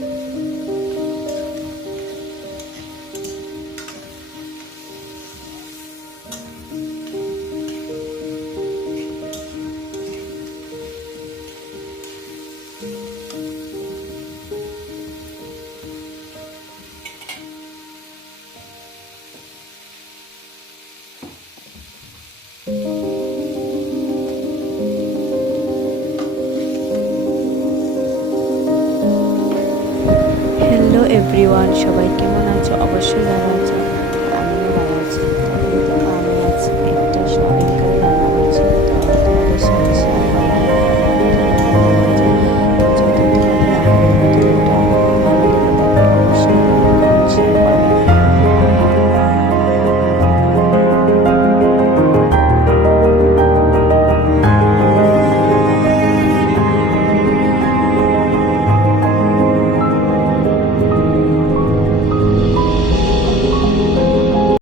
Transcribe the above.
うん。এভরিওয়ান সবাই কেমন আছো অবশ্যই জানো